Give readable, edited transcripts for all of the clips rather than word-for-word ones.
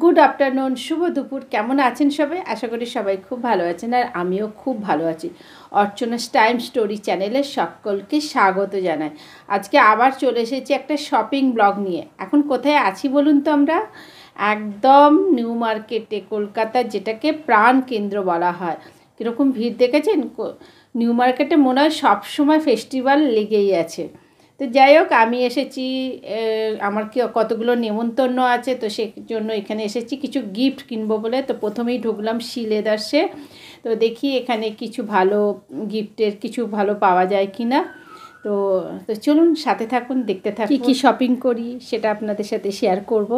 Good afternoon, শুভ দুপুর। কেমন আছেন সবাই? আশা করি সবাই খুব ভালো আছেন, আর আমিও খুব ভালো আছি। অর্চনাস টাইম স্টোরি চ্যানেলে সকলকে স্বাগত জানাই। আজকে আবার চলে এসেছি একটা শপিং ব্লগ নিয়ে। এখন কোথায় আছি বলুন তো? আমরা একদম নিউ মার্কেটে, কলকাতার, যেটাকে প্রাণ কেন্দ্র বলা হয়। কীরকম ভিড় দেখেছেন নিউ মার্কেটে? মনে হয় সবসময় ফেস্টিভ্যাল লেগেই আছে। তো যাই হোক, আমি এসেছি, আমার কতগুলো নেমন্তন্ন আছে, তো সেই জন্য এখানে এসেছি কিছু গিফট কিনবো বলে। তো প্রথমেই ঢুকলাম শি লেদার্সে। তো দেখি এখানে কিছু ভালো গিফটের কিছু ভালো পাওয়া যায় কি না। তো তো চলুন, সাথে থাকুন, দেখতে থাকুন কী শপিং করি সেটা আপনাদের সাথে শেয়ার করব।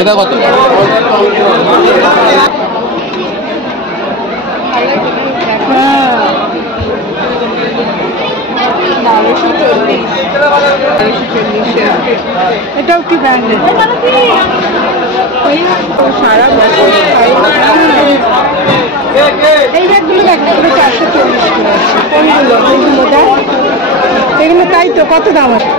এটা কত? এটাও কি ব্র্যান্ডেড? সারা বছর এই ব্যাগগুলো দেখো, 440 করে আছে। কোনগুলো? এগুলো তাই তো, কত দাম আছে?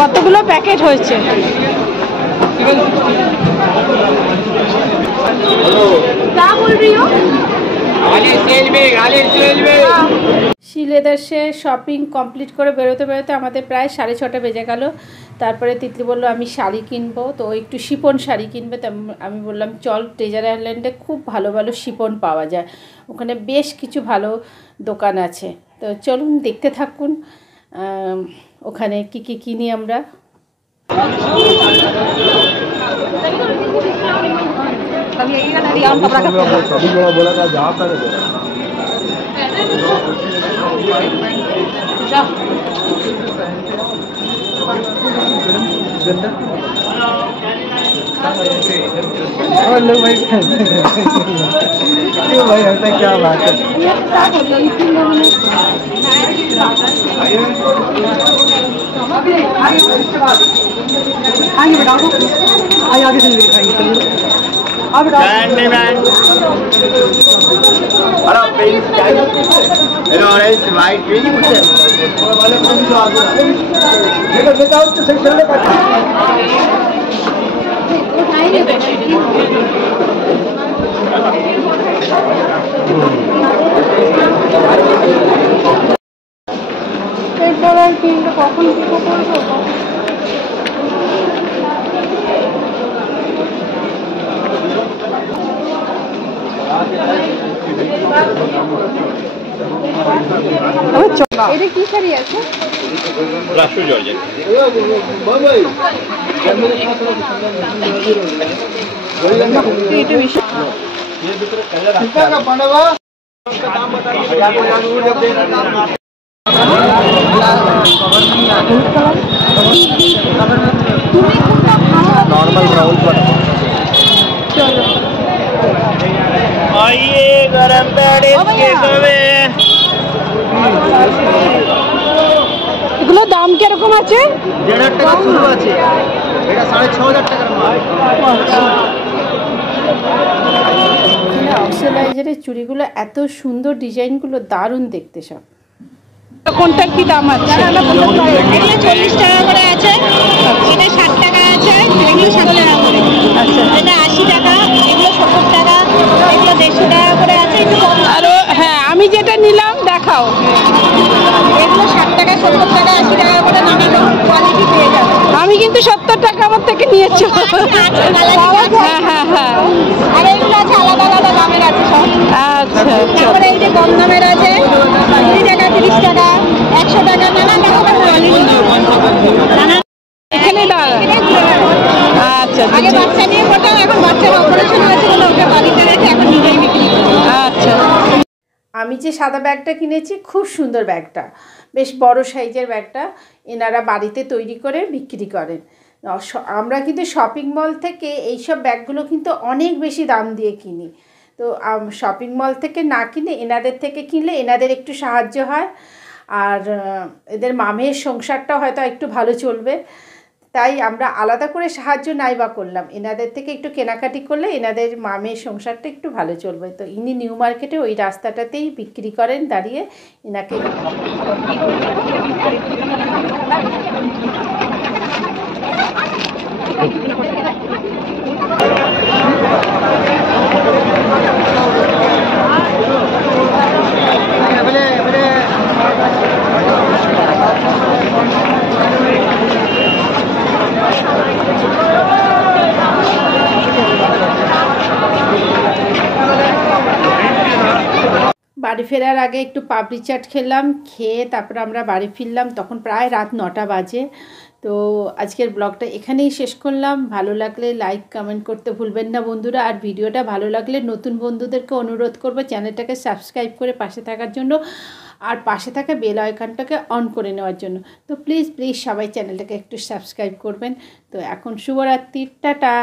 কতগুলো প্যাকেট হয়েছে? শি লেদার্সে শপিং কমপ্লিট করে বেরোতে বেরোতে আমাদের প্রায় 6:30 বেজে গেল। তারপরে তিতলি বললো আমি শাড়ি কিনবো, তো একটু শিপন শাড়ি কিনবে। তো আমি বললাম চল, ট্রেজার আইল্যান্ডে খুব ভালো ভালো শিপন পাওয়া যায়, ওখানে বেশ কিছু ভালো দোকান আছে। তো চলুন, দেখতে থাকুন ওখানে কি কি কিনি আমরা। भाई ऐसा क्या बात है? आगे बढ़ाओ, आगे से दिखाइए। अब ऑरेंज वाइट এরপর আর কিনতে কখন কি করবো? এটা কি শাড়ি আছে? রাষ্ট্র জর্জেট। नॉर्मल राउंड पर चलो आइए गरम এগুলো দাম কিরকম আছে? 1,500 টাকা শুরু আছে, এটা 6,500 টাকার মাল। অক্সিডাইজারের চুড়িগুলো এত সুন্দর, ডিজাইনগুলো দারুণ দেখতে। সব কোনটার কি দাম আছে? এগুলো 40 টাকা করে আছে, এটা 60 টাকা আছে, এগুলো 7 টাকা করে, আচ্ছা, এটা 80 টাকা, এগুলো 70 টাকা, এগুলো 150 টাকা করে আছে। একটু কম নিয়েছো? হ্যাঁ হ্যাঁ হ্যাঁ আর এইগুলো আছে আলাদা আলাদা দামের আছে সব। আচ্ছা তারপরে এই যে কম দামের আছে 20 টাকা 30 টাকা 100 টাকা নানান রকমের কোয়ালিটি নানান এখানে দাঁড়া। আচ্ছা আগে বাচ্চা নিয়ে কোথাও এখন বাচ্চার অপারেশন হয়েছে বলে ওকে বাড়িতে রেখে এখন নিজেই বিক্রি করে। আচ্ছা আমি যে সাদা ব্যাগটা কিনেছি খুব সুন্দর ব্যাগটা, বেশ বড় সাইজের ব্যাগটা এনারা বাড়িতে তৈরি করে বিক্রি করেন। আমরা কিন্তু শপিং মল থেকে এইসব ব্যাগগুলো কিন্তু অনেক বেশি দাম দিয়ে কিনি। তো শপিং মল থেকে না কিনে এনাদের থেকে কিনলে এনাদের একটু সাহায্য হয়, আর এদের মামের সংসারটাও হয়তো একটু ভালো চলবে। তাই আমরা আলাদা করে সাহায্য নাই বা করলাম, এনাদের থেকে একটু কেনাকাটি করলে এনাদের মামের সংসারটা একটু ভালো চলবে। তো ইনি নিউ মার্কেটে ওই রাস্তাটাতেই বিক্রি করেন দাঁড়িয়ে এনাকে। বাড়ি ফেরার আগে একটু পাপড়ি চাট খেলাম, খেয়ে তারপরে আমরা বাড়ি ফিরলাম, তখন প্রায় রাত 9টা বাজে। তো আজকের ব্লগটা এখানেই শেষ করলাম। ভালো লাগলে লাইক কমেন্ট করতে ভুলবেন না বন্ধুরা, আর ভিডিওটা ভালো লাগলে নতুন বন্ধুদেরকে অনুরোধ করবো চ্যানেলটাকে সাবস্ক্রাইব করে পাশে থাকার জন্য, আর পাশে থাকা বেল আইকনটাকে অন করে নেওয়ার জন্য। তো প্লিজ সবাই চ্যানেলটাকে একটু সাবস্ক্রাইব করবেন। তো এখন শুভরাত্রি, টাটা।